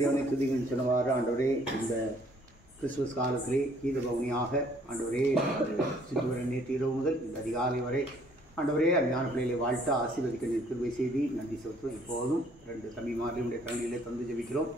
தேவனை துதிகள் சொன்னவாறு ஆண்டவரே இந்த கிறிஸ்துமஸ் காலத்திலே கீத பவனியாக ஆண்டவரே சிந்துவரை நேற்று இரவு முதல் இந்த அதிகாலை வரை ஆண்டவரே அஞ்ஞான பிள்ளைகளை வாழ்த்த ஆசீர்வதிக்க கிருபை செய்தி நன்றி செலுத்தும். இப்போதும் 2 தம்பிமார்களுடைய கரங்களிலே தந்து ஜெபிக்கிறோம்.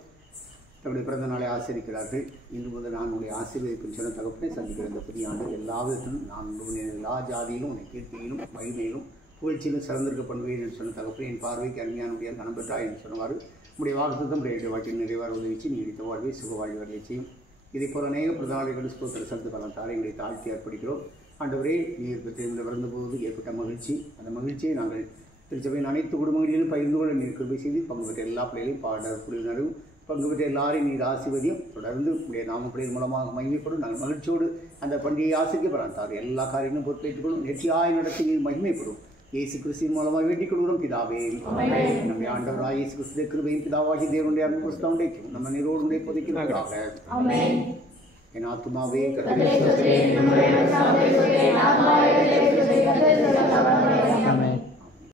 தன்னுடைய பிறந்த நாளை ஆசீர்வதிக்கிறார்கள். இன்று முதல் நான் உங்களை ஆசீர்வதிக்கும் சொன்ன தகப்பனை சந்திக்கிற இந்த புதிய ஆண்டு எல்லா விதத்திலும் நான் எல்லா ஜாதியிலும் உன்னை கீர்த்தியிலும் மகிமையிலும் புகழ்ச்சியிலும் சிறந்திருக்க பண்ணுவேன் என்று சொன்ன தகப்பனை என் பார்வைக்கு அருமையான முடியாது கணம் பெற்றாய் என்று சொன்னவாறு உடைய வாக்குத்தம் உடைய வாழ்க்கையில் நிறைவார உதவிச்சு நீடித்த வாழ்வை சுக வாழ்வை வரைய செய்யும். இதை போல அநேக பிரதானிகள் ஸ்தோத்திர சந்து பலம் தாரைகளை தாழ்த்தி அர்ப்பணிக்கிறோம். ஆண்டவரே நீர் பெற்று பிறந்தபோது ஏற்பட்ட மகிழ்ச்சி, அந்த மகிழ்ச்சியை நாங்கள் திருச்சபையின் அனைத்து குடும்பங்களிலும் பகிர்ந்து கொள்ள நீர் கிருபை செய்து பங்கு பெற்ற எல்லா பிள்ளைகளையும் பாடல் குழுவினரும் பங்கு பெற்ற எல்லாரையும் நீர் ஆசீர்வதியும். தொடர்ந்து உடைய நாமப்பிள்ளைகள் மூலமாக மகிமைப்படும். நாங்கள் மகிழ்ச்சியோடு அந்த பண்டிகையை ஆசிரியப்படாதார் எல்லா காரியங்களும் பொறுப்பேற்றுக் கொள்ளும். நெற்றியாய் நடத்தி நீர் மகிமைப்படும். இயேசு கிறிஸ்துவின் மூலமாக வேண்டிக் கொள்கிறோம் பிதாவே. நம்முடைய ஆண்டவராய் இயேசு கிறிஸ்துவின் கிருபையும் பிதாவாகி தேவனுடைய அன்பு புஸ்தகம் உடைக்கும் நம்ம நீரோடு பொதிக்கிறாங்க. என் ஆத்துமாவே கர்த்தரை